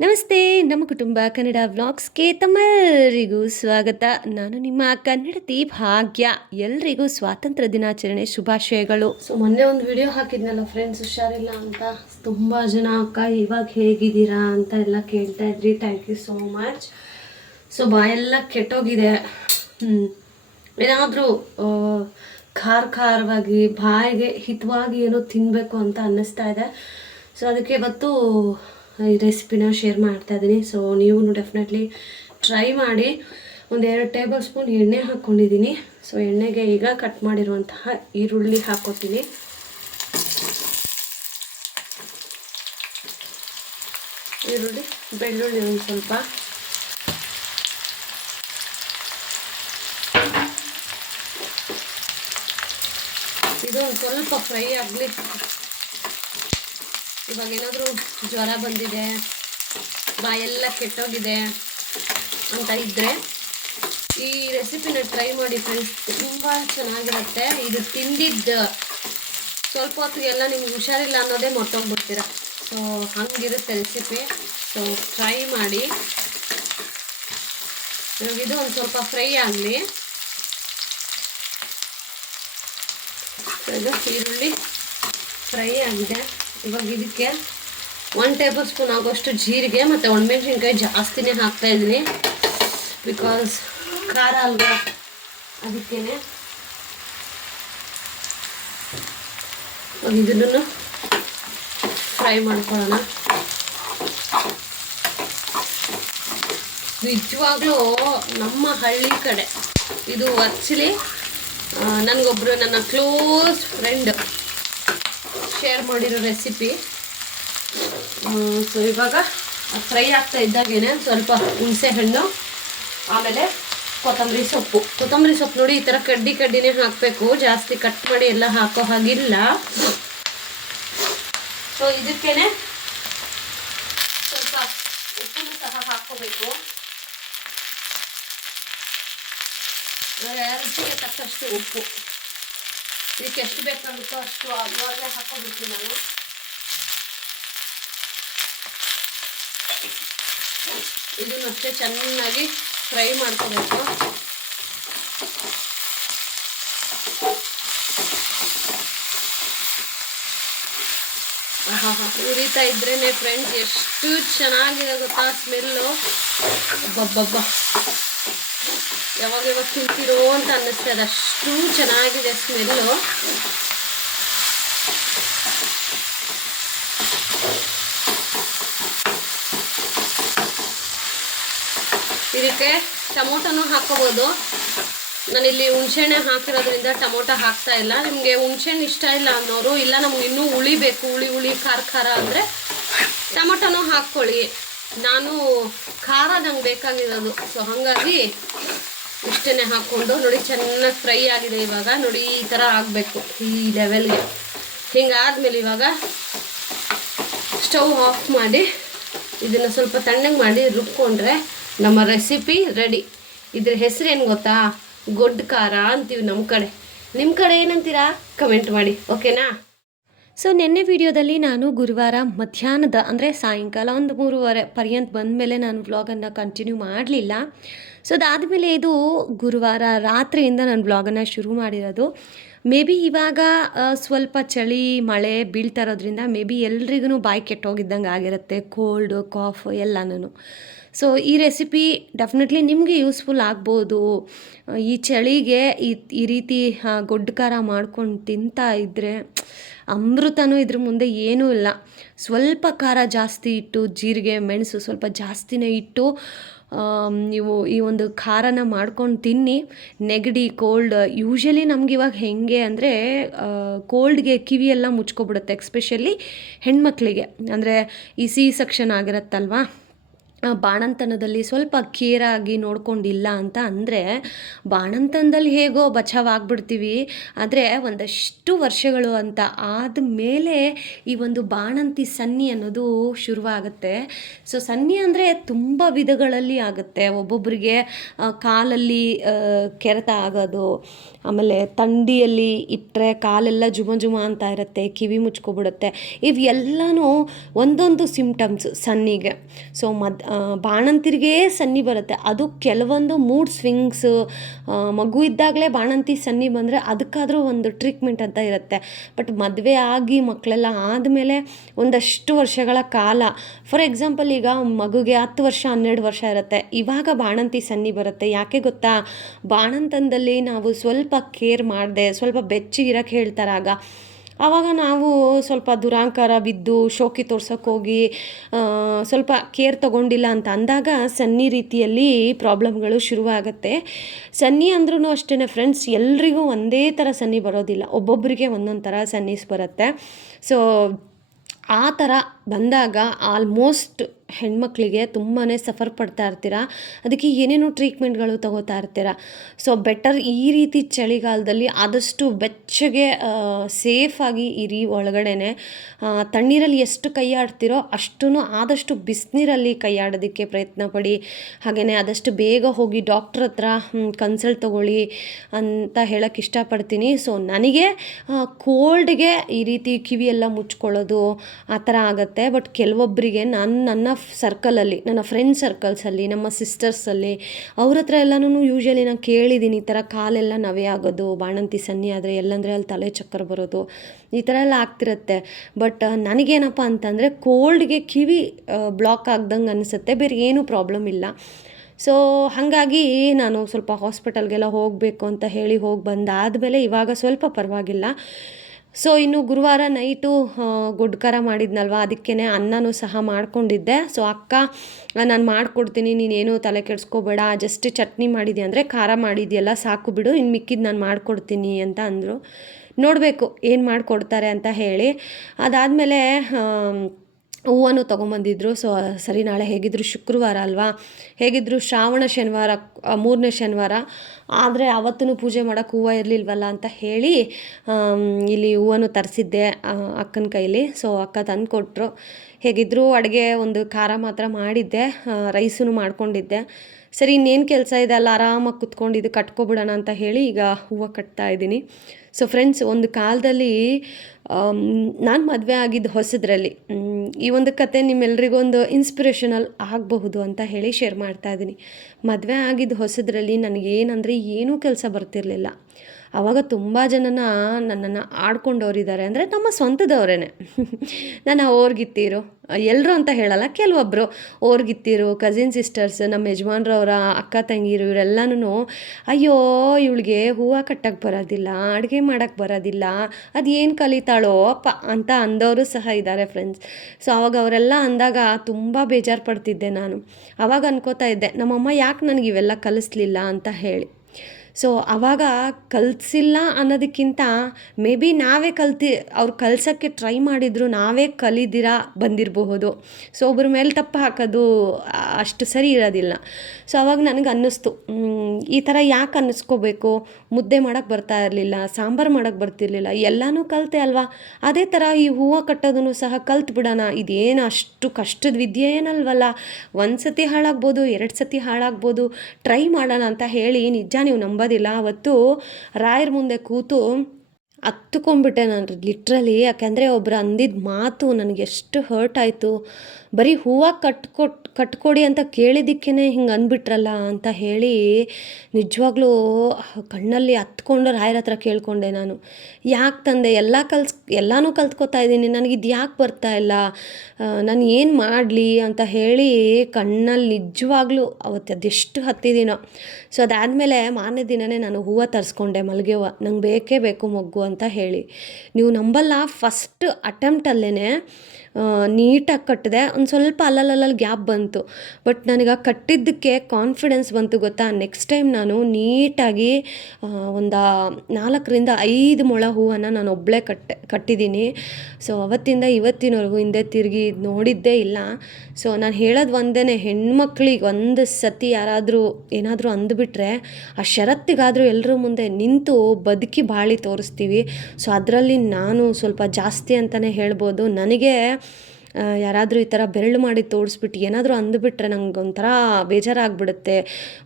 ನಮಸ್ತೆ, ನಮ್ಮ ಕುಟುಂಬ ಕನ್ನಡ ವ್ಲಾಗ್ಸ್ಗೆ ತಮ್ಮೆಲ್ಲರಿಗೂ ಸ್ವಾಗತ. ನಾನು ನಿಮ್ಮ ಕನ್ನಡತಿ ಭಾಗ್ಯ. ಎಲ್ರಿಗೂ ಸ್ವಾತಂತ್ರ್ಯ ದಿನಾಚರಣೆ ಶುಭಾಶಯಗಳು. ಸೊ, ಮೊನ್ನೆ ಒಂದು ವಿಡಿಯೋ ಹಾಕಿದ್ನಲ್ಲ ಫ್ರೆಂಡ್ಸ್, ಹುಷಾರಿಲ್ಲ ಅಂತ? ತುಂಬ ಜನ, ಅಕ್ಕ, ಇವಾಗ ಹೇಗಿದ್ದೀರಾ? ಅಂತ ಎಲ್ಲ ಕೇಳ್ತಾ ಇದ್ರಿ. Thank you so much so, ಬಾಯೆಲ್ಲ ಕೆಟ್ಟೋಗಿದೆ. ಏನಾದರೂ ಖಾರ ಖಾರವಾಗಿ, ಬಾಯಿಗೆ ಹಿತವಾಗಿ ಏನೋ ತಿನ್ನಬೇಕು ಅಂತ ಅನ್ನಿಸ್ತಾ ಇದೆ. ಸೊ, ಅದಕ್ಕೆ ಇವತ್ತು ಈ ರೆಸಿಪಿನ ಶೇರ್ ಮಾಡ್ತಾ ಇದ್ದೀನಿ. ಸೊ ನೀವು ಡೆಫಿನೆಟ್ಲಿ ಟ್ರೈ ಮಾಡಿ ಒಂದು ಎರಡು ಟೇಬಲ್ ಸ್ಪೂನ್ ಎಣ್ಣೆ ಹಾಕ್ಕೊಂಡಿದ್ದೀನಿ ಸೊ ಎಣ್ಣೆಗೆ ಈಗ ಕಟ್ ಮಾಡಿರುವಂತಹ ಈರುಳ್ಳಿ ಹಾಕ್ಕೊತೀನಿ ಈರುಳ್ಳಿ, ಬೆಳ್ಳುಳ್ಳಿ ಒಂದು ಸ್ವಲ್ಪ. ಇದು ಒಂದು ಸ್ವಲ್ಪ ಫ್ರೈ ಆಗಲಿ. ಇವಾಗ ಏನಾದರೂ ಜ್ವರ ಬಂದಿದೆ, ಬಾಯೆಲ್ಲ ಕೆಟ್ಟೋಗಿದೆ ಅಂತ ಇದ್ದರೆ ಈ ರೆಸಿಪಿನ ಟ್ರೈ ಮಾಡಿ ಫ್ರೆಂಡ್ಸ್ ತುಂಬ ಚೆನ್ನಾಗಿರುತ್ತೆ. ಇದು ತಿಂದಿದ್ದು ಸ್ವಲ್ಪ ಎಲ್ಲ ನಿಮ್ಗೆ ಹುಷಾರಿಲ್ಲ ಅನ್ನೋದೇ ಮೊಟ್ಟೋಗ್ಬಿಡ್ತೀರ ಸೊ ಹಂಗಿರುತ್ತೆ ರೆಸಿಪಿ ಸೊ ಟ್ರೈ ಮಾಡಿ. ಇವಾಗ ಇದು ಒಂದು ಸ್ವಲ್ಪ ಫ್ರೈ ಆಗಲಿ. ಇದು ಈರುಳ್ಳಿ ಫ್ರೈ ಆಗಿದೆ. ಇವಾಗ ಇದಕ್ಕೆ ಒನ್ ಟೇಬಲ್ ಸ್ಪೂನ್ ಆಗೋಷ್ಟು ಜೀರಿಗೆ ಮತ್ತು ಒಣಮೆಣ್ಸಿನ್ಕಾಯಿ ಜಾಸ್ತಿನೇ ಹಾಕ್ತಾ ಇದ್ದೀನಿ. ಬಿಕಾಸ್ ಖಾರ ಅಲ್ವಾ? ಅದಕ್ಕೇ ಇದನ್ನು ಫ್ರೈ ಮಾಡ್ಕೊಳ್ಳೋಣ. ನಿಜವಾಗ್ಲೂ ನಮ್ಮ ಹಳ್ಳಿ ಕಡೆ, ಇದು ಆ್ಯಕ್ಚುಲಿ ನನಗೊಬ್ಬರು ನನ್ನ ಕ್ಲೋಸ್ ಫ್ರೆಂಡ್ ಶೇರ್ ಮಾಡಿರೋ ರೆಸಿಪಿ ಸೊ ಇವಾಗ ಫ್ರೈ ಆಗ್ತಾ ಇದ್ದಾಗೇನೆ ಸ್ವಲ್ಪ ಹುಣಸೆ ಹಣ್ಣು, ಆಮೇಲೆ ಕೊತ್ತಂಬರಿ ಸೊಪ್ಪು. ಕೊತ್ತಂಬರಿ ಸೊಪ್ಪು ನೋಡಿ ಈ ಥರ ಕಡ್ಡಿ ಕಡ್ಡಿನೇ ಹಾಕಬೇಕು, ಜಾಸ್ತಿ ಕಟ್ ಮಾಡಿ ಎಲ್ಲ ಹಾಕೋ ಹಾಗಿಲ್ಲ. ಸೊ ಇದಕ್ಕೇನೆ ಸ್ವಲ್ಪ ಉಪ್ಪನ್ನು ಸಹ ಹಾಕೋಬೇಕು ರುಚಿಗೆ ತಕ್ಕಷ್ಟು ಉಪ್ಪು. ಇದಕ್ಕೆ ಎಷ್ಟು ಬೇಕಾಗುತ್ತೋ ಅಷ್ಟು ಅವಾಗಲೇ ಹಾಕೋಬಿಡ್ತೀನಿ ನಾನು ಇದನ್ನು ಅಷ್ಟೇ ಚೆನ್ನಾಗಿ ಫ್ರೈ ಮಾಡ್ಕೋಬೇಕು ಉರಿತಾ ಇದ್ರೇನೆ ಫ್ರೆಂಡ್ಸ್ ಎಷ್ಟು ಚೆನ್ನಾಗಿದೆ ಗೊತ್ತಾ ಸ್ಮೆಲ್ಲು ಬಬ್ಬಬ್ಬ ಯಾವಾಗ ಯಾವಾಗ ತಿಂತಿರೋ ಅಂತ ಅನ್ನಿಸ್ತದೆ ಅಷ್ಟು ಚೆನ್ನಾಗಿದೆ ಸ್ಮೆಲ್ಲು. ಇದಕ್ಕೆ ಟೊಮೊಟೊನೂ ಹಾಕೋಬೋದು ನಾನಿಲ್ಲಿ ಹುಣ್ಸೆಹಣ್ಣೆ ಹಾಕಿರೋದ್ರಿಂದ ಟೊಮೊಟೊ ಹಾಕ್ತಾ ಇಲ್ಲ. ನಿಮಗೆ ಹುಣಸೆಹಣ್ಣು ಇಷ್ಟ ಇಲ್ಲ ಅನ್ನೋರು, ಇಲ್ಲ ನಮ್ಗೆ ಇನ್ನೂ ಉಳಿಬೇಕು ಹುಳಿ ಹುಳಿ, ಖಾರ ಖಾರ ಅಂದರೆ ಟೊಮೊಟೊನೂ ಹಾಕ್ಕೊಳ್ಳಿ. ನಾನು ಖಾರ ನಂಗೆ ಬೇಕಾಗಿರೋದು. ಸೊ ಹಾಗಾಗಿ ಇಷ್ಟೇ ಹಾಕ್ಕೊಂಡು ನೋಡಿ, ಚೆನ್ನಾಗಿ ಫ್ರೈ ಆಗಿದೆ ಇವಾಗ. ನೋಡಿ, ಈ ಥರ ಆಗಬೇಕು ಈ ಲೆವೆಲ್ಗೆ ಹಿಂಗಾದ್ಮೇಲೆ ಇವಾಗ ಸ್ಟವ್ ಆಫ್ ಮಾಡಿ ಇದನ್ನು ಸ್ವಲ್ಪ ತಣ್ಣಗೆ ಮಾಡಿ ರುಬ್ಕೊಂಡ್ರೆ ನಮ್ಮ ರೆಸಿಪಿ ರೆಡಿ ಇದ್ರ ಹೆಸರು ಏನು ಗೊತ್ತಾ? ಗೊಡ್ಡು ಖಾರ ಅಂತೀವಿ ನಮ್ಮ ಕಡೆ. ನಿಮ್ಮ ಕಡೆ ಏನಂತೀರಾ? ಕಮೆಂಟ್ ಮಾಡಿ ಓಕೆನಾ ಸೊ ನಿನ್ನೆ ವಿಡಿಯೋದಲ್ಲಿ ನಾನು ಗುರುವಾರ ಮಧ್ಯಾಹ್ನದ, ಅಂದರೆ ಸಾಯಂಕಾಲ ಒಂದು ಮೂರುವರೆ ಪರ್ಯಂತ ಬಂದಮೇಲೆ ನಾನು ವ್ಲಾಗನ್ನು ಕಂಟಿನ್ಯೂ ಮಾಡಲಿಲ್ಲ. ಸೊ ಅದಾದಮೇಲೆ ಇದು ಗುರುವಾರ ರಾತ್ರಿಯಿಂದ ನಾನು ವ್ಲಾಗನ್ನು ಶುರು ಮಾಡಿರೋದು. ಮೇ ಬಿ ಇವಾಗ ಸ್ವಲ್ಪ ಚಳಿ, ಮಳೆ ಬೀಳ್ತಾ ಇರೋದ್ರಿಂದ ಮೇ ಬಿ ಎಲ್ರಿಗೂ ಬಾಯಿ ಕೆಟ್ಟೋಗಿದ್ದಂಗೆ ಆಗಿರುತ್ತೆ. ಕೋಲ್ಡು ಕಾಫ್ ಎಲ್ಲನೂ ಸೊ ಈ ರೆಸಿಪಿ ಡೆಫಿನೆಟ್ಲಿ ನಿಮಗೆ ಯೂಸ್ಫುಲ್ ಆಗ್ಬೋದು. ಈ ಚಳಿಗೆ ಈ ರೀತಿ ಗೊಡ್ಡು ಖಾರ ಮಾಡ್ಕೊಂಡು ತಿಂತಾ ಇದ್ದರೆ ಅಮೃತನೂ ಇದ್ರ ಮುಂದೆ ಏನೂ ಇಲ್ಲ. ಸ್ವಲ್ಪ ಖಾರ ಜಾಸ್ತಿ ಇಟ್ಟು, ಜೀರಿಗೆ, ಮೆಣಸು ಸ್ವಲ್ಪ ಜಾಸ್ತಿನೇ ಇಟ್ಟು ನೀವು ಈ ಒಂದು ಖಾರನ ಮಾಡ್ಕೊಂಡು ತಿನ್ನಿ. ನೆಗಡಿ, ಕೋಲ್ಡ್ ನಮ್ಗೆ ಇವಾಗ ಹೆಂಗೆ ಅಂದರೆ ಕೋಲ್ಡ್ಗೆ ಕಿವಿಯೆಲ್ಲ ಮುಚ್ಕೊಬಿಡುತ್ತೆ, ಎಕ್ಸ್ಪೆಷಲಿ ಹೆಣ್ಮಕ್ಳಿಗೆ. ಅಂದರೆ ಈ ಸಿ ಸೆಕ್ಷನ್ ಆಗಿರತ್ತಲ್ವಾ? ಬಾಣಂತನದಲ್ಲಿ ಸ್ವಲ್ಪ ಕೇರಾಗಿ ನೋಡ್ಕೊಂಡಿಲ್ಲ ಅಂತ ಅಂದರೆ, ಬಾಣಂತನದಲ್ಲಿ ಹೇಗೋ ಬಚಾವ್ ಆಗ್ಬಿಡ್ತೀವಿ ಆದರೆ ಒಂದಷ್ಟು ವರ್ಷಗಳು ಅಂತ ಆದಮೇಲೆ ಈ ಒಂದು ಬಾಣಂತಿ ಸನ್ನಿ ಅನ್ನೋದು ಶುರುವಾಗುತ್ತೆ. ಸೊ ಸನ್ನಿ ಅಂದರೆ ತುಂಬ ವಿಧಗಳಲ್ಲಿ ಆಗುತ್ತೆ. ಒಬ್ಬೊಬ್ಬರಿಗೆ ಕಾಲಲ್ಲಿ ಕೆರೆತ ಆಗೋದು, ಆಮೇಲೆ ತಂಡಿಯಲ್ಲಿ ಇಟ್ಟರೆ ಕಾಲೆಲ್ಲ ಜುಮ ಜುಮ ಅಂತ ಇರುತ್ತೆ, ಕಿವಿ ಮುಚ್ಕೊಬಿಡುತ್ತೆ. ಇವೆಲ್ಲನೂ ಒಂದೊಂದು ಸಿಮ್ಟಮ್ಸ್ ಸನ್ನಿಗೆ. ಸೊ ಮದ್ ಬಾಣಂತಿರಿಗೆ ಸನ್ನಿ ಬರುತ್ತೆ. ಅದು ಕೆಲವೊಂದು ಮೂಡ್ ಸ್ವಿಂಗ್ಸು ಮಗು ಇದ್ದಾಗಲೇ ಬಾಣಂತಿ ಸನ್ನಿ ಬಂದರೆ ಅದಕ್ಕಾದರೂ ಒಂದು ಟ್ರೀಟ್ಮೆಂಟ್ ಅಂತ ಇರುತ್ತೆ. ಬಟ್ ಮದುವೆ ಆಗಿ ಮಕ್ಕಳೆಲ್ಲ ಆದಮೇಲೆ ಒಂದಷ್ಟು ವರ್ಷಗಳ ಕಾಲ, ಫಾರ್ ಎಕ್ಸಾಂಪಲ್ ಈಗ ಮಗುಗೆ ಹತ್ತು ವರ್ಷ, ಹನ್ನೆರಡು ವರ್ಷ ಇರುತ್ತೆ. ಇವಾಗ ಬಾಣಂತಿ ಸನ್ನಿ ಬರುತ್ತೆ. ಯಾಕೆ ಗೊತ್ತಾ? ಬಾಣಂತನದಲ್ಲಿ ನಾವು ಸ್ವಲ್ಪ ಕೇರ್ ಮಾಡಿದೆ, ಸ್ವಲ್ಪ ಬೆಚ್ಚಗಿರಕ್ಕೆ ಹೇಳ್ತಾರಾಗ ಆವಾಗ ನಾವು ಸ್ವಲ್ಪ ದುರಾಂಕಾರ ಬಿದ್ದು ಶೋಕಿ ತೋರ್ಸೋಕೆ ಹೋಗಿ ಸ್ವಲ್ಪ ಕೇರ್ ತಗೊಂಡಿಲ್ಲ ಅಂತ ಅಂದಾಗ ಸನ್ನಿ ರೀತಿಯಲ್ಲಿ ಪ್ರಾಬ್ಲಮ್ಗಳು ಶುರುವಾಗುತ್ತೆ. ಸನ್ನಿ ಅಂದ್ರೂ ಅಷ್ಟೇ ಫ್ರೆಂಡ್ಸ್, ಎಲ್ರಿಗೂ ಒಂದೇ ಥರ ಸನ್ನಿ ಬರೋದಿಲ್ಲ. ಒಬ್ಬೊಬ್ಬರಿಗೆ ಒಂದೊಂದು ಥರ ಸನ್ನಿಸ್ ಬರುತ್ತೆ. ಸೊ, ಆ ಥರ ಬಂದಾಗ ಆಲ್ಮೋಸ್ಟ್ ಹೆಣ್ಮಕ್ಳಿಗೆ ತುಂಬಾ ಸಫರ್ ಪಡ್ತಾ ಇರ್ತೀರ? ಅದಕ್ಕೆ ಏನೇನೋ ಟ್ರೀಟ್ಮೆಂಟ್ಗಳು ತಗೋತಾ ಇರ್ತೀರ? ಸೊ ಬೆಟರ್ ಈ ರೀತಿ ಚಳಿಗಾಲದಲ್ಲಿ ಆದಷ್ಟು ಬೆಚ್ಚಗೆ ಸೇಫಾಗಿ ಇರಿ ಒಳಗಡೆನೆ. ತಣ್ಣೀರಲ್ಲಿ ಎಷ್ಟು ಕೈ ಆಡ್ತಿರೋ ಅಷ್ಟು ಆದಷ್ಟು ಬಿಸಿನೀರಲ್ಲಿ ಕೈ ಆಡೋದಕ್ಕೆ ಪ್ರಯತ್ನ ಪಡಿ. ಹಾಗೆಯೇ ಆದಷ್ಟು ಬೇಗ ಹೋಗಿ ಡಾಕ್ಟ್ರ್ ಹತ್ರ ಕನ್ಸಲ್ಟ್ ತಗೊಳ್ಳಿ ಅಂತ ಹೇಳೋಕ್ಕೆ ಇಷ್ಟಪಡ್ತೀನಿ. ಸೊ ನನಗೆ ಕೋಲ್ಡ್ಗೆ ಈ ರೀತಿ ಕಿವಿಯೆಲ್ಲ ಮುಚ್ಕೊಳ್ಳೋದು ಆ ಥರ ಆಗುತ್ತೆ. ಬಟ್ ಕೆಲವೊಬ್ಬರಿಗೆ ನಾನು, ನನ್ನ ಸರ್ಕಲಲ್ಲಿ ನನ್ನ ಫ್ರೆಂಡ್ ಸರ್ಕಲ್ಸಲ್ಲಿ ನಮ್ಮ ಸಿಸ್ಟರ್ಸಲ್ಲಿ ಅವ್ರ ಹತ್ರ ಎಲ್ಲನೂ ಯೂಶ್ವಲಿ ನಾನು ಕೇಳಿದ್ದೀನಿ ಈ ಥರ ಕಾಲೆಲ್ಲ ನವೆ ಆಗೋದು, ಬಾಣಂತಿ ಸನ್ನಿ ಆದರೆ ಎಲ್ಲಂದರೆ ಅಲ್ಲಿ ತಲೆ ಚಕ್ಕರ್ ಬರೋದು, ಈ ಥರ ಎಲ್ಲ ಆಗ್ತಿರುತ್ತೆ. ಬಟ್ ನನಗೇನಪ್ಪ ಅಂತಂದರೆ ಕೋಲ್ಡ್ಗೆ ಕಿವಿ ಬ್ಲಾಕ್ ಆಗ್ದಂಗೆ ಅನಿಸುತ್ತೆ, ಬೇರೆ ಏನೂ ಪ್ರಾಬ್ಲಮ್ ಇಲ್ಲ. ಸೊ ಹಾಗಾಗಿ ನಾನು ಸ್ವಲ್ಪ ಹಾಸ್ಪಿಟಲ್ಗೆಲ್ಲ ಹೋಗಬೇಕು ಅಂತ ಹೇಳಿ ಹೋಗಿ ಬಂದಾದಮೇಲೆ ಇವಾಗ ಸ್ವಲ್ಪ ಪರವಾಗಿಲ್ಲ. ಸೊ ಇನ್ನು ಗುರುವಾರ ನೈಟು ಗುಡ್ಕರ ಮಾಡಿದ್ನಲ್ವ? ಅದಕ್ಕೇ ಅನ್ನನೂ ಸಹ ಮಾಡ್ಕೊಂಡಿದ್ದೆ. ಸೊ ಅಕ್ಕ ನಾನು ಮಾಡಿಕೊಡ್ತೀನಿ, ನೀನೇನು ತಲೆ ಕೆಡಿಸ್ಕೋಬೇಡ ಜಸ್ಟ್ ಚಟ್ನಿ ಮಾಡಿದ್ಯಾ ಅಂದರೆ ಖಾರ ಮಾಡಿದೆಯಲ್ಲ, ಸಾಕು ಬಿಡು ಇನ್ನು ಮಿಕ್ಕಿದ್ದು ನಾನು ಮಾಡಿಕೊಡ್ತೀನಿ ಅಂತ ಅಂದರು. ನೋಡಬೇಕು, ಏನು ಮಾಡಿಕೊಡ್ತಾರೆ ಅಂತ ಹೇಳಿ. ಅದಾದಮೇಲೆ ಹೂವನ್ನು ತೊಗೊಂಬಂದಿದ್ರು. ಸೊ ಸರಿ ನಾಳೆ ಹೇಗಿದ್ರು ಶುಕ್ರವಾರ ಅಲ್ವಾ? ಹೇಗಿದ್ರು ಶ್ರಾವಣ ಶನಿವಾರ ಮೂರನೇ ಶನಿವಾರ? ಆದರೆ ಅವತ್ತೂ ಪೂಜೆ ಮಾಡೋಕ್ಕೆ ಹೂವು ಇರಲಿಲ್ವಲ್ಲ ಅಂತ ಹೇಳಿ ಇಲ್ಲಿ ಹೂವನ್ನು ತರಿಸಿದ್ದೆ ಅಕ್ಕನ ಕೈಲಿ. ಸೊ ಅಕ್ಕ ತಂದು ಕೊಟ್ಟರು ಹೇಗಿದ್ದರೂ ಅಡುಗೆ ಒಂದು ಖಾರ ಮಾತ್ರ ಮಾಡಿದ್ದೆ ರೈಸೂ ಮಾಡ್ಕೊಂಡಿದ್ದೆ. ಸರಿ, ಇನ್ನೇನು ಕೆಲಸ ಇದೆ? ಅಲ್ಲ, ಆರಾಮಾಗಿ ಕುತ್ಕೊಂಡು ಇದು ಕಟ್ಕೊಬಿಡೋಣ ಅಂತ ಹೇಳಿ ಈಗ ಹೂವು ಕಟ್ತಾ ಇದ್ದೀನಿ. ಸೊ ಫ್ರೆಂಡ್ಸ್ ಒಂದು ಕಾಲದಲ್ಲಿ ನಾನು ಮದುವೆ ಆಗಿದ್ದು ಹೊಸದ್ರಲ್ಲಿ ಈ ಒಂದು ಕತೆ ನಿಮ್ಮೆಲ್ಲರಿಗೂ ಒಂದು ಇನ್ಸ್ಪಿರೇಷನಲ್ ಆಗಬಹುದು ಅಂತ ಹೇಳಿ ಶೇರ್ ಮಾಡ್ತಾ ಇದ್ದೀನಿ. ಮದುವೆ ಆಗಿದ್ದು ಹೊಸದ್ರಲ್ಲಿ ನನಗೇನಂದರೆ ಏನೂ ಕೆಲಸ ಬರ್ತಿರ್ಲಿಲ್ಲ. ಆವಾಗ ತುಂಬ ಜನನ ನನ್ನನ್ನು ಆಡ್ಕೊಂಡವರಿದ್ದಾರೆ. ಅಂದರೆ ನಮ್ಮ ಸ್ವಂತದವರೇ ನಾನು ಓರ್ಗಿತ್ತೀರು ಎಲ್ಲರೂ ಅಂತ ಹೇಳಲ್ಲ ಕೆಲವೊಬ್ಬರು ಓರ್ಗಿತ್ತೀರು ಕಸಿನ್ ಸಿಸ್ಟರ್ಸ್ ನಮ್ಮ ಯಜಮಾನ್ರವರ ಅಕ್ಕ ತಂಗಿರು ಇವರೆಲ್ಲನೂ ಅಯ್ಯೋ, ಇವಳಿಗೆ ಹೂವು ಕಟ್ಟಕ್ಕೆ ಬರೋದಿಲ್ಲ, ಅಡುಗೆ ಮಾಡೋಕ್ಕೆ ಬರೋದಿಲ್ಲ ಅದು ಏನು ಕಲಿತಾಳೋ, ಅಪ್ಪ, ಅಂತ ಅಂದವರು ಸಹ ಇದ್ದಾರೆ ಫ್ರೆಂಡ್ಸ್ ಸೊ ಅವಾಗ ಅವರೆಲ್ಲ ಅಂದಾಗ ತುಂಬ ಬೇಜಾರು ಪಡ್ತಿದ್ದೆ ನಾನು. ಅವಾಗ ಅನ್ಕೋತಾ ಇದ್ದೆ, ನಮ್ಮಮ್ಮ ಯಾಕೆ ನನಗೆ ಇವೆಲ್ಲ ಕಲಿಸ್ಲಿಲ್ಲ? ಅಂತ ಹೇಳಿ. ಸೊ ಅವಾಗ ಕಲಿಸಿಲ್ಲ ಅನ್ನೋದಕ್ಕಿಂತ ಮೇ ಬಿ ನಾವೇ ಕಲ್ತಿ, ಅವ್ರು ಕಲ್ಸೋಕ್ಕೆ ಟ್ರೈ ಮಾಡಿದ್ರು ನಾವೇ ಕಲಿದಿರ ಬಂದಿರಬಹುದು. ಸೊ ಒಬ್ಬರ ಮೇಲೆ ತಪ್ಪು ಹಾಕೋದು ಅಷ್ಟು ಸರಿ ಇರೋದಿಲ್ಲ. ಸೊ ಅವಾಗ ನನಗೆ ಅನ್ನಿಸ್ತು ಈ ಥರ ಯಾಕೆ ಅನ್ನಿಸ್ಕೋಬೇಕು? ಮುದ್ದೆ ಮಾಡೋಕ್ಕೆ ಬರ್ತಾ ಇರಲಿಲ್ಲ, ಸಾಂಬಾರು ಮಾಡೋಕ್ಕೆ ಬರ್ತಿರ್ಲಿಲ್ಲ, ಎಲ್ಲನೂ ಕಲಿತೆ ಅಲ್ವಾ? ಅದೇ ಥರ ಈ ಹೂವು ಕಟ್ಟೋದನ್ನು ಸಹ ಕಲ್ತು ಬಿಡೋಣ. ಇದೇನು ಅಷ್ಟು ಕಷ್ಟದ ವಿದ್ಯೆ ಏನಲ್ವಲ್ಲ? ಒಂದು ಸತಿ ಹಾಳಾಗ್ಬೋದು, ಎರಡು ಸತಿ ಹಾಳಾಗ್ಬೋದು ಟ್ರೈ ಮಾಡೋಣ ಅಂತ ಹೇಳಿ ನಿಜ ನೀವು ನಂಬೋದಿಲ್ಲ ಅವತ್ತು ರಾಯರ ಮುಂದೆ ಕೂತು ಹತ್ತುಕೊಂಡ್ಬಿಟ್ಟೆ ನಾನು. ಲಿಟ್ರಲಿ ಯಾಕೆಂದರೆ ಒಬ್ರು ಅಂದಿದ್ದ ಮಾತು ನನಗೆ ಎಷ್ಟು ಹರ್ಟ್ ಆಯಿತು. ಬರೀ ಹೂವು ಕಟ್ಕೊಟ್ ಕಟ್ಕೊಡಿ ಅಂತ ಕೇಳಿದ್ದಕ್ಕೇ ಹಿಂಗೆ ಅಂದ್ಬಿಟ್ರಲ್ಲ ಅಂತ ಹೇಳಿ ನಿಜವಾಗ್ಲೂ ಕಣ್ಣಲ್ಲಿ ಹತ್ಕೊಂಡು ರಾಯರ ಹತ್ರ ಕೇಳ್ಕೊಂಡೆ ನಾನು. ಯಾಕೆ ತಂದೆ, ಎಲ್ಲ ಕಲ್ಸ್, ಎಲ್ಲನೂ ಕಲ್ತ್ಕೊತಾ ಇದ್ದೀನಿ ನನಗೆ ಇದು ಯಾಕೆ ಬರ್ತಾ ಇಲ್ಲ? ನಾನು ಏನು ಮಾಡಲಿ ಅಂತ ಹೇಳಿ ಕಣ್ಣಲ್ಲಿ ನಿಜವಾಗ್ಲೂ ಅವತ್ತು ಅದೆಷ್ಟು ಹತ್ತಿದ್ದೀನೋ ಸೊ ಅದಾದಮೇಲೆ ಮಾರನೇ ದಿನವೇ ನಾನು ಹೂವು ತರಿಸ್ಕೊಂಡೆ ಮಲ್ಲಿಗೆ ಹೂವು ನಂಗೆ ಬೇಕೇ ಬೇಕು ಮೊಗ್ಗು ಅಂತ ಹೇಳಿ. ನೀವು ನಂಬಲ್ಲ ಫಸ್ಟ್ ಅಟೆಂಪ್ಟಲ್ಲೇ ನೀಟಾಗಿ ಕಟ್ಟಿದೆ ಒಂದು ಸ್ವಲ್ಪ ಅಲ್ಲಲ್ಲಲ್ಲಿ ಗ್ಯಾಪ್ ಬಂತು. ಬಟ್ ನನಗೆ ಆ ಕಟ್ಟಿದ್ದಕ್ಕೆ ಕಾನ್ಫಿಡೆನ್ಸ್ ಬಂತು ಗೊತ್ತಾ? ನೆಕ್ಸ್ಟ್ ಟೈಮ್ ನಾನು ನೀಟಾಗಿ ಒಂದು ನಾಲ್ಕರಿಂದ ಐದು ಮೊಳ ಹೂವನ್ನು ನಾನು ಒಬ್ಬಳೇ ಕಟ್ಟೆ, ಕಟ್ಟಿದ್ದೀನಿ. ಸೊ ಅವತ್ತಿಂದ ಇವತ್ತಿನವರೆಗೂ ಹಿಂದೆ ತಿರುಗಿ ನೋಡಿದ್ದೇ ಇಲ್ಲ. ಸೊ ನಾನು ಹೇಳೋದು ಒಂದೇ ಹೆಣ್ಮಕ್ಳಿಗೆ ಒಂದು ಸತಿ ಯಾರಾದರೂ ಏನಾದರೂ ಅಂದುಬಿಟ್ರೆ, ಆ ಷರತ್ತಿಗಾದರೂ ಎಲ್ಲರ ಮುಂದೆ ನಿಂತು ಬದುಕಿ ಬಾಳಿ ತೋರಿಸ್ತೀವಿ. ಸೊ ಅದರಲ್ಲಿ ನಾನು ಸ್ವಲ್ಪ ಜಾಸ್ತಿ ಅಂತಲೇ ಹೇಳ್ಬೋದು. ನನಗೆ ಯಾರಾದರೂ ಈ ಥರ ಬೆರಳು ಮಾಡಿ ತೋರಿಸ್ಬಿಟ್ಟು ಏನಾದರೂ ಅಂದುಬಿಟ್ರೆ ನಂಗೆ ಒಂಥರ ಬೇಜಾರಾಗ್ಬಿಡುತ್ತೆ,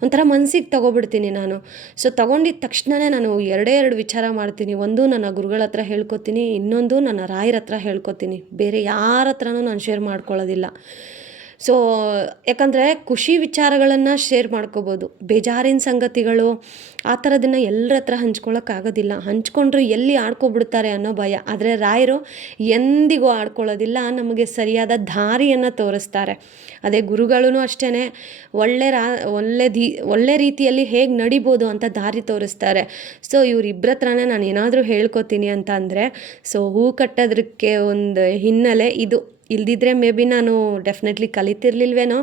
ಒಂಥರ ಮನಸ್ಸಿಗೆ ತಗೊಬಿಡ್ತೀನಿ ನಾನು. ಸೊ ತೊಗೊಂಡಿದ್ದ ತಕ್ಷಣವೇ ನಾನು ಎರಡೇ ಎರಡು ವಿಚಾರ ಮಾಡ್ತೀನಿ. ಒಂದು ನನ್ನ ಗುರುಗಳ ಹತ್ರ ಹೇಳ್ಕೊತೀನಿ, ಇನ್ನೊಂದು ನನ್ನ ರಾಯರ ಹತ್ರ ಹೇಳ್ಕೊತೀನಿ. ಬೇರೆ ಯಾರ ಹತ್ರನೂ ನಾನು ಶೇರ್ ಮಾಡ್ಕೊಳ್ಳೋದಿಲ್ಲ. ಸೊ ಯಾಕಂದರೆ ಖುಷಿ ವಿಚಾರಗಳನ್ನು ಶೇರ್ ಮಾಡ್ಕೋಬೋದು. ಬೇಜಾರಿನ ಸಂಗತಿಗಳು, ಆ ಥರದನ್ನು ಎಲ್ಲರ ಹತ್ರ ಹಂಚ್ಕೊಳ್ಳೋಕ್ಕಾಗೋದಿಲ್ಲ ಹಂಚ್ಕೊಂಡ್ರೆ ಎಲ್ಲಿ ಆಡ್ಕೊಬಿಡ್ತಾರೆ ಅನ್ನೋ ಭಯ. ಆದರೆ ರಾಯರು ಎಂದಿಗೂ ಆಡ್ಕೊಳ್ಳೋದಿಲ್ಲ. ನಮಗೆ ಸರಿಯಾದ ದಾರಿಯನ್ನು ತೋರಿಸ್ತಾರೆ. ಅದೇ ಗುರುಗಳೂ ಅಷ್ಟೇ ಒಳ್ಳೆ ರಾ, ಒಳ್ಳೆ ದಿ, ಒಳ್ಳೆ ರೀತಿಯಲ್ಲಿ ಹೇಗೆ ನಡಿಬೋದು ಅಂತ ದಾರಿ ತೋರಿಸ್ತಾರೆ. ಸೊ ಇವರಿಬ್ಬರ ಹತ್ರನೇ ನಾನು ಏನಾದರೂ ಹೇಳ್ಕೊತೀನಿ ಅಂತ ಅಂದರೆ ಸೊ ಹೂ ಕಟ್ಟೋದಕ್ಕೆ ಒಂದು ಹಿನ್ನೆಲೆ ಇದು. ಇಲ್ದಿದ್ರೆ ಮೇ ಬಿ ನಾನು ಡೆಫಿನೆಟ್ಲಿ ಕಲಿತಿರ್ಲಿಲ್ವೇನೋ.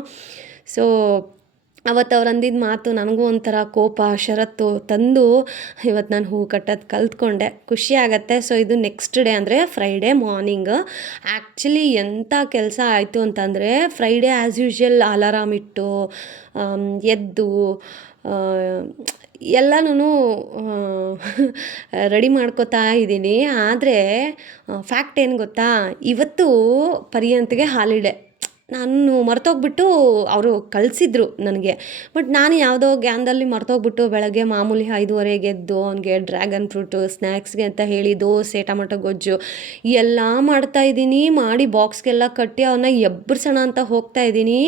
ಸೊ ಅವತ್ತು ಅವ್ರು ಅಂದಿದ್ದ ಮಾತು ನನಗೂ ಒಂಥರ ಕೋಪ, ಷರತ್ತು ತಂದು ಇವತ್ತು ನಾನು ಹೂ ಕಟ್ಟೋದು ಕಲ್ತ್ಕೊಂಡೆ. ಖುಷಿ ಆಗುತ್ತೆ. ಸೊ ಇದು ನೆಕ್ಸ್ಟ್ ಡೇ ಅಂದರೆ ಫ್ರೈಡೇ ಮಾರ್ನಿಂಗ್ ಆ್ಯಕ್ಚುಲಿ ಎಂಥ ಕೆಲಸ ಆಯಿತು ಅಂತಂದರೆ ಫ್ರೈಡೇ ಆ್ಯಸ್ ಯೂಶ್ವಲ್ ಅಲಾರಾಮ್ ಇಟ್ಟು ಎದ್ದು ಎಲ್ಲನೂ ರೆಡಿ ಮಾಡ್ಕೋತಾ ಇದ್ದೀನಿ. ಆದರೆ ಫ್ಯಾಕ್ಟ್ ಏನು ಗೊತ್ತಾ? ಇವತ್ತು ಪರ್ಯಂತ್ಗೆ ಹಾಲಿಡೆ. ನಾನು ಮರ್ತೋಗ್ಬಿಟ್ಟು ಅವರು ಕಳಿಸಿದ್ರು ನನಗೆ. ಬಟ್ ನಾನು ಯಾವುದೋ ಗ್ಯಾನ್ದಲ್ಲಿ ಮರ್ತೋಗ್ಬಿಟ್ಟು ಬೆಳಗ್ಗೆ ಮಾಮೂಲಿ ಐದುವರೆಗೆ ಎದ್ದು ಅವನಿಗೆ ಡ್ರ್ಯಾಗನ್ ಫ್ರೂಟು, ಸ್ನ್ಯಾಕ್ಸ್ಗೆ ಅಂತ ಹೇಳಿ ದೋಸೆ, ಟೊಮಟೊ, ಗೊಜ್ಜು ಎಲ್ಲ ಮಾಡ್ತಾ ಇದ್ದೀನಿ. ಮಾಡಿ ಬಾಕ್ಸ್ಗೆಲ್ಲ ಕಟ್ಟಿ ಅವನ್ನ ಎಬ್ಬರ್ಸೋಣ ಅಂತ ಹೋಗ್ತಾ ಇದ್ದೀನಿ.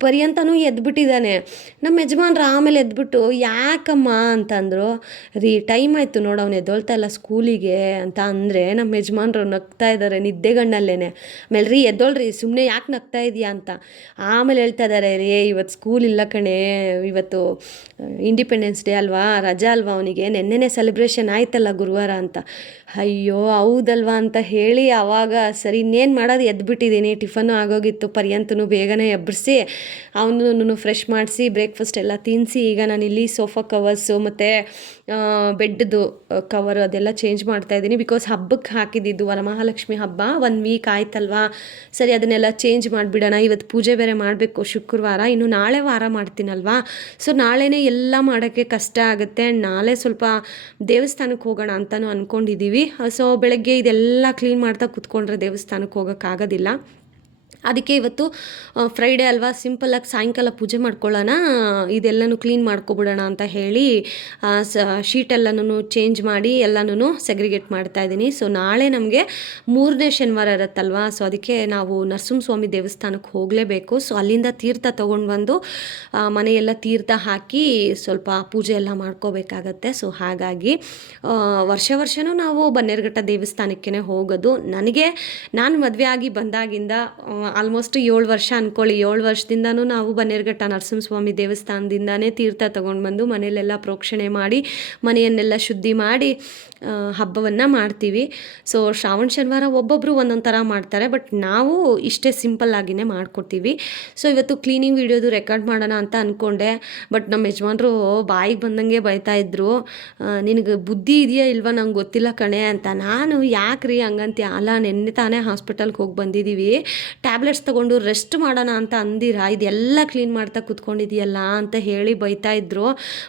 ಪರ್ಯಂತನೂ ಎದ್ಬಿಟ್ಟಿದ್ದಾನೆ. ನಮ್ಮ ಯಜಮಾನ್ರು ಆಮೇಲೆ ಎದ್ಬಿಟ್ಟು, ಯಾಕಮ್ಮ? ಅಂತಂದರು, ರೀ, ಟೈಮ್ ಆಯಿತು ನೋಡು, ಅವ್ನು ಎದ್ದೊಳ್ತಾ ಇಲ್ಲ ಸ್ಕೂಲಿಗೆ ಅಂತ ಅಂದರೆ ನಮ್ಮ ಯಜಮಾನ್ರು ನಗ್ತಾ ಇದ್ದಾರೆ ನಿದ್ದೆಗಣ್ಣಲ್ಲೇ ಆಮೇಲೆ, ರೀ, ಎದ್ದೊಳ್ರಿ ಸುಮ್ಮನೆ ಯಾಕೆ ನಗ್ತಾ ಇದೆಯಾ? ಅಂತ. ಆಮೇಲೆ ಹೇಳ್ತಾ ಇದ್ದಾರೆ ರೇ ಇವತ್ತು ಸ್ಕೂಲ್ ಇಲ್ಲ ಕಣೆ, ಇವತ್ತು ಇಂಡಿಪೆಂಡೆನ್ಸ್ ಡೇ ಅಲ್ವಾ, ರಜಾ ಅಲ್ವಾ ಅವನಿಗೆ, ನೆನ್ನೆನೇ ಸೆಲೆಬ್ರೇಷನ್ ಆಯ್ತಲ್ಲ ಗುರುವಾರ ಅಂತ. ಅಯ್ಯೋ, ಹೌದಲ್ವಾ ಅಂತ ಹೇಳಿ ಆವಾಗ ಸರಿ, ಇನ್ನೇನು ಮಾಡೋದು ಎದ್ಬಿಟ್ಟಿದ್ದೀನಿ. ಟಿಫನ್ನು ಆಗೋಗಿತ್ತು, ಪರ್ಯಂತನೂ ಬೇಗನೆ ಎಬ್ಬರಿಸಿ ಅವನು ಫ್ರೆಶ್ ಮಾಡಿಸಿ ಬ್ರೇಕ್ಫಾಸ್ಟ್ ಎಲ್ಲ ತಿನ್ನಿಸಿ ಈಗ ನಾನು ಇಲ್ಲಿ ಸೋಫಾ ಕವರ್ಸು ಮತ್ತು ಬೆಡ್ದು ಕವರ್ ಅದೆಲ್ಲ ಚೇಂಜ್ ಮಾಡ್ತಾ ಇದ್ದೀನಿ. ಬಿಕಾಸ್ ಹಬ್ಬಕ್ಕೆ ಹಾಕಿದ್ದಿದ್ದು ವರಮಹಾಲಕ್ಷ್ಮಿ ಹಬ್ಬ ಒನ್ ವೀಕ್ ಆಯ್ತಲ್ವಾ? ಸರಿ, ಅದನ್ನೆಲ್ಲ ಚೇಂಜ್ ಮಾಡಿಬಿಡೋಣ. ಇವತ್ತು ಪೂಜೆ ಬೇರೆ ಮಾಡಬೇಕು, ಶುಕ್ರವಾರ. ಇನ್ನು ನಾಳೆ ವಾರ ಮಾಡ್ತೀನಲ್ವಾ? ಸೊ ನಾಳೆನೇ ಎಲ್ಲ ಮಾಡೋಕ್ಕೆ ಕಷ್ಟ ಆಗುತ್ತೆ. ಆ್ಯಂಡ್ ನಾಳೆ ಸ್ವಲ್ಪ ದೇವಸ್ಥಾನಕ್ಕೆ ಹೋಗೋಣ ಅಂತಲೂ ಅಂದ್ಕೊಂಡಿದ್ದೀವಿ ಸೊ ಬೆಳಗ್ಗೆ ಇದೆಲ್ಲ ಕ್ಲೀನ್ ಮಾಡ್ತಾ ಕುತ್ಕೊಂಡ್ರೆ ದೇವಸ್ಥಾನಕ್ಕೆ ಹೋಗೋಕ್ಕಾಗೋದಿಲ್ಲ. ಅದಕ್ಕೆ ಇವತ್ತು ಫ್ರೈಡೇ ಅಲ್ವಾ ಸಿಂಪಲ್ಲಾಗಿ ಸಾಯಂಕಾಲ ಪೂಜೆ ಮಾಡ್ಕೊಳ್ಳೋಣ, ಇದೆಲ್ಲನೂ ಕ್ಲೀನ್ ಮಾಡ್ಕೊಬಿಡೋಣ ಅಂತ ಹೇಳಿ ಶೀಟ್ ಎಲ್ಲನೂ ಚೇಂಜ್ ಮಾಡಿ ಎಲ್ಲನೂ ಸೆಗ್ರಿಗೇಟ್ ಮಾಡ್ತಾ ಇದ್ದೀನಿ. ಸೊ ನಾಳೆ ನಮಗೆ ಮೂರನೇ ಶನಿವಾರ ಇರುತ್ತಲ್ವಾ ಸೊ ಅದಕ್ಕೆ ನಾವು ನರಸಿಂಹಸ್ವಾಮಿ ದೇವಸ್ಥಾನಕ್ಕೆ ಹೋಗಲೇಬೇಕು. ಸೊ ಅಲ್ಲಿಂದ ತೀರ್ಥ ತೊಗೊಂಡು ಬಂದು ಮನೆಯೆಲ್ಲ ತೀರ್ಥ ಹಾಕಿ ಸ್ವಲ್ಪ ಪೂಜೆ ಎಲ್ಲ ಮಾಡ್ಕೋಬೇಕಾಗತ್ತೆ. ಸೊ ಹಾಗಾಗಿ ವರ್ಷ ವರ್ಷವೂ ನಾವು ಬನ್ನೇರುಘಟ್ಟ ದೇವಸ್ಥಾನಕ್ಕೆ ಹೋಗೋದು. ನನಗೆ, ನಾನು ಮದುವೆ ಆಗಿ ಬಂದಾಗಿಂದ ಆಲ್ಮೋಸ್ಟ್ ಏಳು ವರ್ಷ ಅಂದ್ಕೊಳ್ಳಿ ಏಳು ವರ್ಷದಿಂದನೂ ನಾವು ಬನ್ನೇರುಘಟ್ಟ ನರಸಿಂಹಸ್ವಾಮಿ ದೇವಸ್ಥಾನದಿಂದನೇ ತೀರ್ಥ ತೊಗೊಂಡು ಬಂದು ಮನೆಯಲ್ಲೆಲ್ಲ ಪ್ರೋಕ್ಷಣೆ ಮಾಡಿ, ಮನೆಯನ್ನೆಲ್ಲ ಶುದ್ಧಿ ಮಾಡಿ ಹಬ್ಬವನ್ನು ಮಾಡ್ತೀವಿ. ಸೊ ಶ್ರಾವಣ, ಶನಿವಾರ ಒಬ್ಬೊಬ್ಬರು ಒಂದೊಂದು ಥರ ಮಾಡ್ತಾರೆ ಬಟ್ ನಾವು ಇಷ್ಟೇ ಸಿಂಪಲ್ ಆಗಿನೇ ಮಾಡ್ಕೊಡ್ತೀವಿ. ಸೊ ಇವತ್ತು ಕ್ಲೀನಿಂಗ್ ವೀಡಿಯೋದು ರೆಕಾರ್ಡ್ ಮಾಡೋಣ ಅಂತ ಅಂದ್ಕೊಂಡೆ ಬಟ್ ನಮ್ಮ ಯಜಮಾನರು ಬಾಯಿಗೆ ಬಂದಂಗೆ ಬೈತಾ ಇದ್ರು. ನಿನಗೆ ಬುದ್ಧಿ ಇದೆಯಾ ಇಲ್ವಾ ನಂಗೆ ಗೊತ್ತಿಲ್ಲ ಕಣೆ ಅಂತ. ನಾನು ಯಾಕ್ರಿ ಹಂಗಂತ? ಅಲ್ಲ, ನೆನ್ನೆ ತಾನೇ ಹಾಸ್ಪಿಟಲ್ಗೆ ಹೋಗಿ ಬಂದಿದ್ದೀವಿ ಟ್ಯಾಬ್ಲೆಟ್ಸ್ ತೊಗೊಂಡು ರೆಸ್ಟ್ ಮಾಡೋಣ ಅಂತ ಅಂದಿರಾ? ಇದೆಲ್ಲ ಕ್ಲೀನ್ ಮಾಡ್ತಾ ಕೂತ್ಕೊಂಡಿದೆಯಲ್ಲ ಅಂತ ಹೇಳಿ ಬೈತಾ ಇದ್ರು.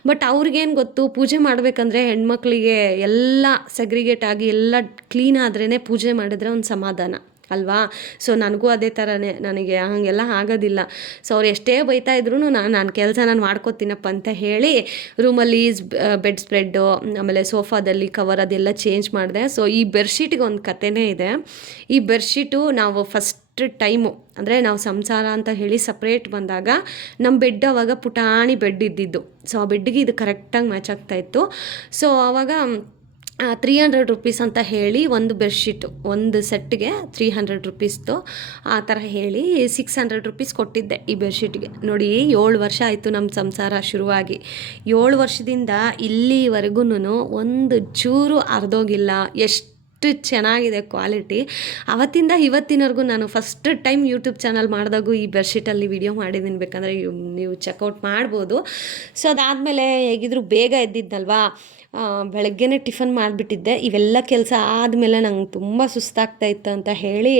ಬಟ್ ಅವ್ರಿಗೇನು ಗೊತ್ತು? ಪೂಜೆ ಮಾಡಬೇಕಂದ್ರೆ ಹೆಣ್ಮಕ್ಳಿಗೆ ಎಲ್ಲ ಸೆಗ್ರಿಗೇಟ್ ಆಗಿ ಎಲ್ಲ ಕ್ಲೀನ್ ಆದ್ರೇ ಪೂಜೆ ಮಾಡಿದ್ರೆ ಒಂದು ಸಮಾಧಾನ, ಅಲ್ವಾ? ಸೊ ನನಗೂ ಅದೇ ಥರನೇ, ನನಗೆ ಹಾಗೆಲ್ಲ ಆಗೋದಿಲ್ಲ. ಸೊ ಅವ್ರು ಎಷ್ಟೇ ಬೈತಾ ಇದ್ರು ನಾನು ನನ್ನ ಕೆಲಸ ನಾನು ಮಾಡ್ಕೋತೀನಪ್ಪ ಅಂತ ಹೇಳಿ ರೂಮಲ್ಲಿ ಬೆಡ್ ಸ್ಪ್ರೆಡ್ಡು, ಆಮೇಲೆ ಸೋಫಾದಲ್ಲಿ ಕವರ್ ಅದೆಲ್ಲ ಚೇಂಜ್ ಮಾಡಿದೆ. ಸೊ ಈ ಬೆಡ್ಶೀಟ್ಗೆ ಒಂದು ಕತೆನೇ ಇದೆ. ಈ ಬೆಡ್ಶೀಟು ನಾವು ಫಸ್ಟ್ ಟೈಮು, ಅಂದರೆ ನಾವು ಸಂಸಾರ ಅಂತ ಹೇಳಿ ಸಪ್ರೇಟ್ ಬಂದಾಗ ನಮ್ಮ ಬೆಡ್ ಅವಾಗ ಪುಟಾಣಿ ಬೆಡ್ ಇದ್ದಿದ್ದು. ಸೊ ಆ ಬೆಡ್ಗೆ ಇದು ಕರೆಕ್ಟಾಗಿ ಮ್ಯಾಚ್ ಆಗ್ತಾ ಇತ್ತು. ಸೊ ಆವಾಗ ತ್ರೀ ಹಂಡ್ರೆಡ್ ರುಪೀಸ್ ಅಂತ ಹೇಳಿ ಒಂದು ಬೆಡ್ಶೀಟು ಒಂದು ಸೆಟ್ಗೆ ತ್ರೀ ಹಂಡ್ರೆಡ್ ರುಪೀಸ್ದು ಆ ಥರ ಹೇಳಿ ಸಿಕ್ಸ್ ಹಂಡ್ರೆಡ್ ರುಪೀಸ್ ಕೊಟ್ಟಿದ್ದೆ ಈ ಬೆಡ್ಶೀಟ್ಗೆ ನೋಡಿ, ಏಳು ವರ್ಷ ಆಯಿತು ನಮ್ಮ ಸಂಸಾರ ಶುರುವಾಗಿ. ಏಳು ವರ್ಷದಿಂದ ಇಲ್ಲಿವರೆಗೂ ಒಂದು ಚೂರು ಅರ್ಧೋಗಿಲ್ಲ. ಎಷ್ಟು ಅಷ್ಟು ಚೆನ್ನಾಗಿದೆ ಕ್ವಾಲಿಟಿ. ಅವತ್ತಿಂದ ಇವತ್ತಿನವರೆಗೂ ನಾನು ಫಸ್ಟ್ ಟೈಮ್ ಯೂಟ್ಯೂಬ್ ಚಾನಲ್ ಮಾಡಿದಾಗೂ ಈ ಬೆಡ್ಶೀಟಲ್ಲಿ ವಿಡಿಯೋ ಮಾಡಿದ್ದೀನಿ. ಬೇಕಂದರೆ ನೀವು ಚೆಕ್ಔಟ್ ಮಾಡ್ಬೋದು. ಸೊ ಅದಾದಮೇಲೆ ಹೇಗಿದ್ರು ಬೇಗ ಎದ್ದಿದ್ನಲ್ವಾ ಆ, ಬೆಳಗ್ಗೆನೇ ಟಿಫನ್ ಮಾಡಿಬಿಟ್ಟಿದ್ದೆ. ಇವೆಲ್ಲ ಕೆಲಸ ಆದಮೇಲೆ ನಂಗೆ ತುಂಬ ಸುಸ್ತಾಗ್ತಾ ಇತ್ತು ಅಂತ ಹೇಳಿ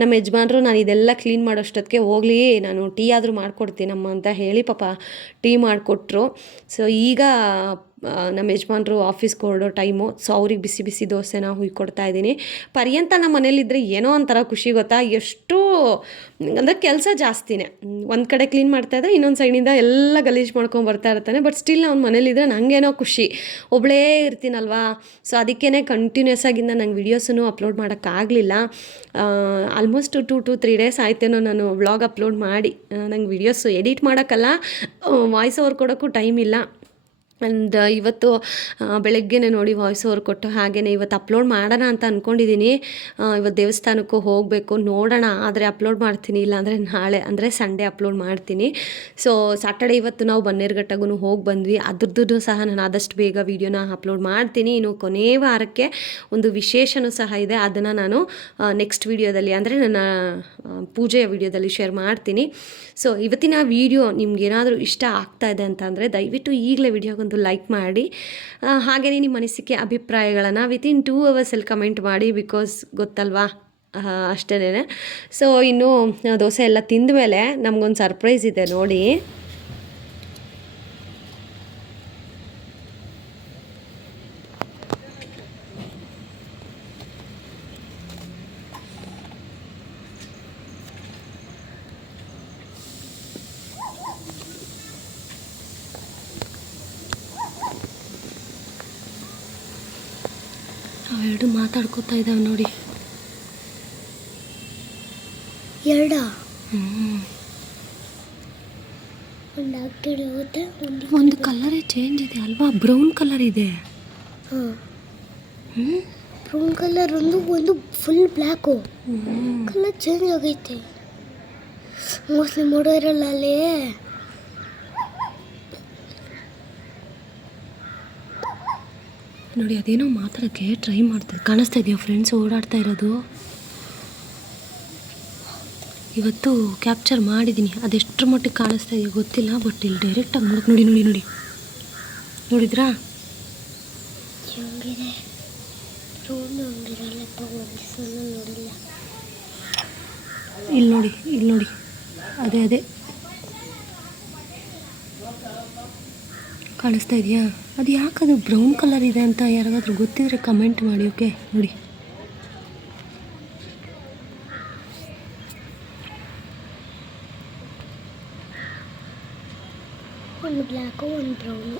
ನಮ್ಮ ಯಜಮಾನರು ನಾನು ಇದೆಲ್ಲ ಕ್ಲೀನ್ ಮಾಡೋಷ್ಟೊತ್ತಿಗೆ ಹೋಗಲಿ ನಾನು ಟೀ ಆದರೂ ಮಾಡಿಕೊಡ್ತೀನಮ್ಮ ಅಂತ ಹೇಳಿ ಪಾಪ ಟೀ ಮಾಡಿಕೊಟ್ರು. ಸೊ ಈಗ ನಮ್ಮ ಯಜಮಾನ್ರು ಆಫೀಸ್ಗೆ ಹೊರಡೋ ಟೈಮು ಸೊ ಅವ್ರಿಗೆ ಬಿಸಿ ಬಿಸಿ ದೋಸೆನ ಹುಯ್ಕೊಡ್ತಾ ಇದ್ದೀನಿ. ಪರ್ಯಂತ ನಮ್ಮ ಮನೇಲಿದ್ದರೆ ಏನೋ ಒಂಥರ ಖುಷಿ ಗೊತ್ತಾ? ಎಷ್ಟು, ಅಂದರೆ ಕೆಲಸ ಜಾಸ್ತಿನೇ. ಒಂದು ಕಡೆ ಕ್ಲೀನ್ ಮಾಡ್ತಾ ಇದ್ದರೆ ಇನ್ನೊಂದು ಸೈಡಿಂದ ಎಲ್ಲ ಗಲೀಜು ಮಾಡ್ಕೊಂಡು ಬರ್ತಾ ಇರ್ತಾನೆ. ಬಟ್ ಸ್ಟಿಲ್ ಅವ್ನ ಮನೇಲಿದ್ದರೆ ನನಗೇನೋ ಖುಷಿ. ಒಬ್ಬಳೇ ಇರ್ತೀನಲ್ವಾ? ಸೊ ಅದಕ್ಕೇ ಕಂಟಿನ್ಯೂಸ್ ಆಗಿಂದ ನಂಗೆ ವೀಡಿಯೋಸನ್ನು ಅಪ್ಲೋಡ್ ಮಾಡೋಕ್ಕಾಗಲಿಲ್ಲ almost two two three days ಆಯ್ತೇನೋ ನಾನು ವ್ಲಾಗ್ ಅಪ್ಲೋಡ್ ಮಾಡಿ ನಂಗೆ ವೀಡಿಯೋಸು ಎಡಿಟ್ ಮಾಡೋಕ್ಕಲ್ಲ. ವಾಯ್ಸ್ ಓವರ್ ಕೊಡೋಕ್ಕೂ ಟೈಮ್ ಇಲ್ಲ. ಆ್ಯಂಡ್ ಇವತ್ತು ಆ, ಬೆಳಗ್ಗೆನೇ ನೋಡಿ ವಾಯ್ಸ್ ಓವರ್ ಕೊಟ್ಟು ಹಾಗೆಯೇ ಇವತ್ತು ಅಪ್ಲೋಡ್ ಮಾಡೋಣ ಅಂತ ಅಂದ್ಕೊಂಡಿದ್ದೀನಿ ಇವತ್ತು ದೇವಸ್ಥಾನಕ್ಕೂ ಹೋಗಬೇಕು ನೋಡೋಣ. ಆದರೆ ಅಪ್ಲೋಡ್ ಮಾಡ್ತೀನಿ ಇಲ್ಲಾಂದರೆ ನಾಳೆ ಅಂದರೆ ಸಂಡೇ ಅಪ್ಲೋಡ್ ಮಾಡ್ತೀನಿ. ಸೊ ಸಾಟರ್ಡೆ ಇವತ್ತು ನಾವು ಬನ್ನೇರುಘಟ್ಟಗೂ ಹೋಗಿ ಬಂದ್ವಿ. ಅದ್ರದ್ದು ಸಹ ನಾನು ಆದಷ್ಟು ಬೇಗ ವೀಡಿಯೋನ ಅಪ್ಲೋಡ್ ಮಾಡ್ತೀನಿ. ಇನ್ನು ಕೊನೆ ವಾರಕ್ಕೆ ಒಂದು ವಿಶೇಷನೂ ಸಹ ಇದೆ. ಅದನ್ನು ನಾನು ನೆಕ್ಸ್ಟ್ ವೀಡಿಯೋದಲ್ಲಿ ಅಂದರೆ ನನ್ನ ಪೂಜೆಯ ವೀಡಿಯೋದಲ್ಲಿ ಶೇರ್ ಮಾಡ್ತೀನಿ. ಸೊ ಇವತ್ತಿನ ವೀಡಿಯೋ ನಿಮ್ಗೇನಾದರೂ ಇಷ್ಟ ಆಗ್ತಾ ಇದೆ ಅಂತ ದಯವಿಟ್ಟು ಈಗಲೇ ವಿಡಿಯೋಗೊಂದು ಲೈಕ್ ಮಾಡಿ. ಹಾಗೆಯೇ ನಿಮ್ಮ ಅನಿಸಿಕೆ, ಅಭಿಪ್ರಾಯಗಳನ್ನು ವಿತಿನ್ ಟೂ ಅವರ್ಸಲ್ಲಿ ಕಮೆಂಟ್ ಮಾಡಿ ಬಿಕಾಸ್ ಗೊತ್ತಲ್ವಾ? ಅಷ್ಟೇ ಸೊ ಇನ್ನು ದೋಸೆ ಎಲ್ಲ ತಿಂದ ಮೇಲೆ ನಮಗೊಂದು ಸರ್ಪ್ರೈಸ್ ಇದೆ ನೋಡಿ. ಇದಾವ ಇದ್ದಾವೆ ನೋಡಿ. ಎರಡ. ಒಂದು ಕಲರ್ ಚೇಂಜ್ ಇದೆ ಅಲ್ವಾ? ಬ್ರೌನ್ ಕಲರ್ ಇದೆ. ಬ್ರೌನ್ ಕಲರ್ ಒಂದು ಒಂದು ಫುಲ್ ಬ್ಲ್ಯಾಕು ಕಲರ್ ಚೇಂಜ್ ಆಗೈತೆ. ಮೋಸ್ಟ್ಲಿ ಮಾಡೋರಲ್ಲ ಅಲ್ಲಿ. ನೋಡಿ ಅದೇನೋ ಮಾತಾಡೋಕ್ಕೆ ಟ್ರೈ ಮಾಡ್ತಾರೆ ಕಾಣಿಸ್ತಾ ಇದೆಯಾ ಫ್ರೆಂಡ್ಸ್ ಓಡಾಡ್ತಾ ಇರೋದು? ಇವತ್ತು ಕ್ಯಾಪ್ಚರ್ ಮಾಡಿದ್ದೀನಿ ಅದೆಷ್ಟರ ಮಟ್ಟಿಗೆ ಕಾಣಿಸ್ತಾ ಇದೆಯಾ ಗೊತ್ತಿಲ್ಲ ಬಟ್ ಇಲ್ಲಿ ಡೈರೆಕ್ಟಾಗಿ ನೋಡಕ್ಕೆ ನೋಡಿ ನೋಡಿ ನೋಡಿ ನೋಡಿದ್ರಾ? ಇಲ್ಲಿ ನೋಡಿ ಇಲ್ಲಿ ನೋಡಿ. ಅದೇ ಅದೇ. ಕಾಣಿಸ್ತಾ ಇದೆಯಾ? ಅದು ಯಾಕದು ಬ್ರೌನ್ ಕಲರ್ ಇದೆ ಅಂತ ಯಾರಿಗಾದ್ರೂ ಗೊತ್ತಿದ್ರೆ ಕಮೆಂಟ್ ಮಾಡಿ ಓಕೆ? ನೋಡಿ. ಒಂದು ಬ್ಲ್ಯಾಕು ಒಂದು ಬ್ರೌನು.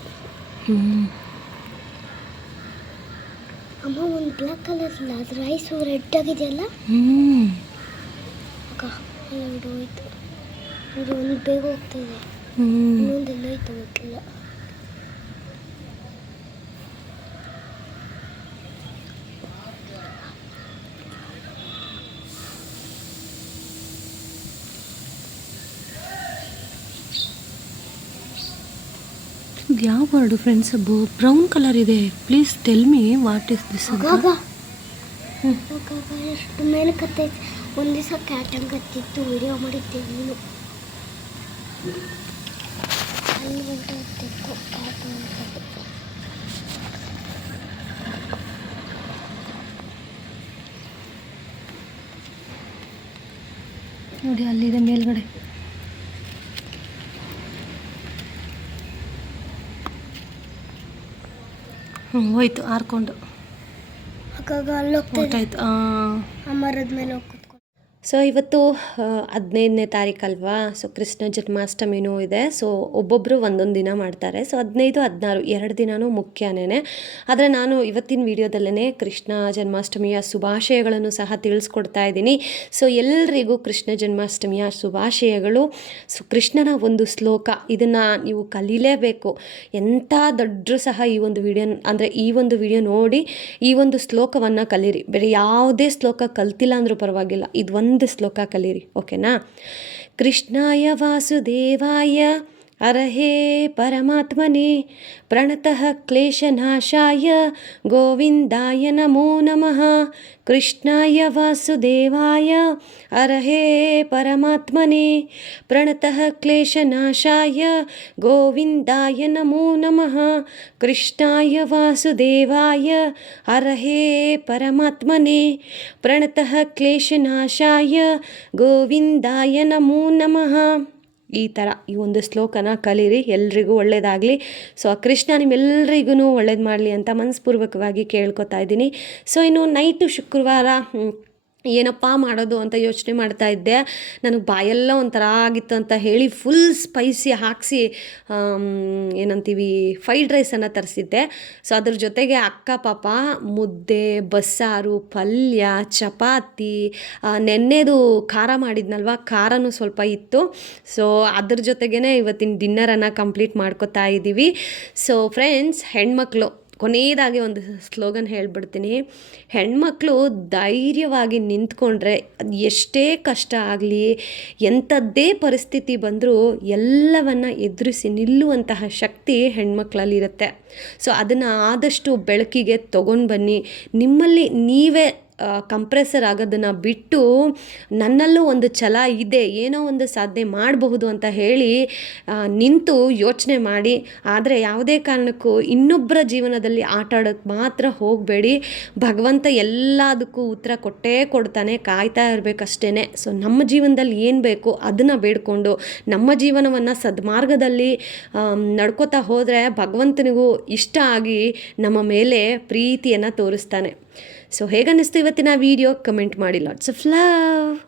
ಅಮ್ಮ ಒಂದು ಬ್ಲ್ಯಾಕ್ ಕಲರ್ ಇಲ್ಲ ಅದು ರೈಸು ರೆಡ್ ಆಗಿದೆಯಲ್ಲ? ಹ್ಞೂ ಅಕ್ಕ ಎರಡು ಹೋಯ್ತು. ಇದು ಒಂದು ಬೇಗ ಹೋಗ್ತಿದೆ ಹ್ಞೂ ಇನ್ನೊಂದು ಎಲ್ಲೋಯ್ತು ಗೊತ್ತಿಲ್ಲ. ಇದು ಯಾವ ವರ್ಡು ಫ್ರೆಂಡ್ಸ್ ಬ್ರೌನ್ ಕಲರ್ ಇದೆ. Please tell me what is this ಎಷ್ಟು ಮೇಲೆ ಕತ್ತೈತೆ. ಒಂದು ದಿವಸ ಕ್ಯಾಟಂಗ್ ಕತ್ತಿತ್ತು ವಿಡಿಯೋ ಮಾಡಿದ್ದೆ ನೀನು. ಅಲ್ಲಿ ನೋಡಿ ಅಲ್ಲಿದೆ ಮೇಲ್ಗಡೆ. ಹ್ಞೂ ಹೋಯ್ತು ಹಾರ್ಕೊಂಡು ಆಗಾಗ ಅಲ್ಲಿ ಹೋಗ್ತಾಯ್ತು ಮರದ ಮೇಲೆ ಹೋಗಿ ಕುತ್ಕೊಂಡು ಸೊ ಇವತ್ತು ಹದಿನೈದನೇ ತಾರೀಕಲ್ವಾ ಸೊ ಕೃಷ್ಣ ಜನ್ಮಾಷ್ಟಮಿನೂ ಇದೆ. ಸೊ ಒಬ್ಬೊಬ್ಬರು ಒಂದೊಂದು ದಿನ ಮಾಡ್ತಾರೆ. ಸೊ ಹದಿನೈದು, ಹದಿನಾರು ಎರಡು ದಿನವೂ ಮುಖ್ಯನೇ ಆದರೆ ನಾನು ಇವತ್ತಿನ ವಿಡಿಯೋದಲ್ಲೇ ಕೃಷ್ಣ ಜನ್ಮಾಷ್ಟಮಿಯ ಶುಭಾಶಯಗಳನ್ನು ಸಹ ತಿಳಿಸ್ಕೊಡ್ತಾ ಇದ್ದೀನಿ. ಸೊ ಎಲ್ಲರಿಗೂ ಕೃಷ್ಣ ಜನ್ಮಾಷ್ಟಮಿಯ ಶುಭಾಶಯಗಳು. ಸೊ ಕೃಷ್ಣನ ಒಂದು ಶ್ಲೋಕ ಇದನ್ನು ನೀವು ಕಲೀಲೇಬೇಕು. ಎಂಥ ದೊಡ್ಡರು ಸಹ ಈ ಒಂದು ವಿಡಿಯೋ, ಅಂದರೆ ಈ ಒಂದು ವಿಡಿಯೋ ನೋಡಿ ಈ ಒಂದು ಶ್ಲೋಕವನ್ನು ಕಲೀರಿ. ಬೇರೆ ಯಾವುದೇ ಶ್ಲೋಕ ಕಲ್ತಿಲ್ಲ ಅಂದರೂ ಪರವಾಗಿಲ್ಲ. ಇದು ಒಂದು ಶ್ಲೋಕ ಕಲೀರಿ ಓಕೆನಾ ಕೃಷ್ಣಾಯ ವಾಸುದೇವಾಯ अरहे परमात्मने प्रणतः क्लेशनाशाय गोविन्दाय नमो नमः। कृष्णाय वासुदेवाय अरहे परमात्मने प्रणतः क्लेशनाशाय गोविन्दाय नमो नमः। कृष्णाय वासुदेवाय अरहे परमात्मने प्रणतः क्लेशनाशाय गोविन्दाय नमो नमः। ಈ ಥರ ಈ ಒಂದು ಶ್ಲೋಕನ ಕಲೀರಿ, ಎಲ್ರಿಗೂ ಒಳ್ಳೆಯದಾಗಲಿ ಸೊ ಆ ಕೃಷ್ಣ ನಿಮ್ಮೆಲ್ಲರಿಗೂ ಒಳ್ಳೇದು ಮಾಡಲಿ ಅಂತ ಮನಸ್ಪೂರ್ವಕವಾಗಿ ಕೇಳ್ಕೊತಾ ಇದ್ದೀನಿ. ಸೊ ಇನ್ನು ನೈಟು ಶುಕ್ರವಾರ ಏನಪ್ಪ ಮಾಡೋದು ಅಂತ ಯೋಚನೆ ಮಾಡ್ತಾ ಇದ್ದೆ. ನನಗೆ ಬಾಯೆಲ್ಲ ಒಂಥರ ಆಗಿತ್ತು ಅಂತ ಹೇಳಿ ಫುಲ್ ಸ್ಪೈಸಿ ಹಾಕಿಸಿ ಏನಂತೀವಿ ಫ್ರೈಡ್ ರೈಸನ್ನು ತರಿಸಿದ್ದೆ. ಸೊ ಅದ್ರ ಜೊತೆಗೆ ಅಕ್ಕ ಪಾಪ ಮುದ್ದೆ, ಬಸ್ಸಾರು, ಪಲ್ಯ, ಚಪಾತಿ ನೆನ್ನೆದು ಖಾರ ಮಾಡಿದ್ನಲ್ವ? ಖಾರನೂ ಸ್ವಲ್ಪ ಇತ್ತು. ಸೊ ಅದ್ರ ಜೊತೆಗೇ ಇವತ್ತಿನ ಡಿನ್ನರನ್ನು ಕಂಪ್ಲೀಟ್ ಮಾಡ್ಕೋತಾ ಇದ್ದೀವಿ ಸೊ ಫ್ರೆಂಡ್ಸ್ ಹೆಣ್ಮಕ್ಳು ಕೊನೆಯದಾಗಿ ಒಂದು ಸ್ಲೋಗನ್ ಹೇಳ್ಬಿಡ್ತೀನಿ. ಹೆಣ್ಮಕ್ಳು ಧೈರ್ಯವಾಗಿ ನಿಂತ್ಕೊಂಡ್ರೆ ಅದು ಎಷ್ಟೇ ಕಷ್ಟ ಆಗಲಿ, ಎಂಥದ್ದೇ ಪರಿಸ್ಥಿತಿ ಬಂದರೂ ಎಲ್ಲವನ್ನು ಎದುರಿಸಿ ನಿಲ್ಲುವಂತಹ ಶಕ್ತಿ ಹೆಣ್ಮಕ್ಳಲ್ಲಿರುತ್ತೆ. ಸೊ, ಅದನ್ನು ಆದಷ್ಟು ಬೆಳಕಿಗೆ ತೊಗೊಂಡು ಬನ್ನಿ. ನಿಮ್ಮಲ್ಲಿ ನೀವೇ ಕಂಪ್ರೆಸರ್ ಆಗೋದನ್ನು ಬಿಟ್ಟು ನನ್ನಲ್ಲೂ ಒಂದು ಛಲ ಇದೆ, ಏನೋ ಒಂದು ಸಾಧನೆ ಮಾಡಬಹುದು ಅಂತ ಹೇಳಿ ನಿಂತು ಯೋಚನೆ ಮಾಡಿ. ಆದರೆ ಯಾವುದೇ ಕಾರಣಕ್ಕೂ ಇನ್ನೊಬ್ಬರ ಜೀವನದಲ್ಲಿ ಆಟ ಆಡೋಕ್ಕೆ ಮಾತ್ರ ಹೋಗಬೇಡಿ. ಭಗವಂತ ಎಲ್ಲದಕ್ಕೂ ಉತ್ತರ ಕೊಟ್ಟೇ ಕೊಡ್ತಾನೆ, ಕಾಯ್ತಾ ಇರಬೇಕಷ್ಟೇ ಸೊ ನಮ್ಮ ಜೀವನದಲ್ಲಿ ಏನು ಬೇಕು ಅದನ್ನು ಬೇಡಿಕೊಂಡು, ನಮ್ಮ ಜೀವನವನ್ನು ಸದ್ಮಾರ್ಗದಲ್ಲಿ ನಡ್ಕೋತಾ ಹೋದರೆ ಭಗವಂತನಿಗೂ ಇಷ್ಟ ಆಗಿ ನಮ್ಮ ಮೇಲೆ ಪ್ರೀತಿಯನ್ನು ತೋರಿಸ್ತಾನೆ. ಸೊ ಹೇಗನ್ನಿಸ್ತು ಇವತ್ತಿನ ವಿಡಿಯೋ ಕಮೆಂಟ್ ಮಾಡಿ ಲಾಟ್ಸ್ ಆಫ್ ಲವ್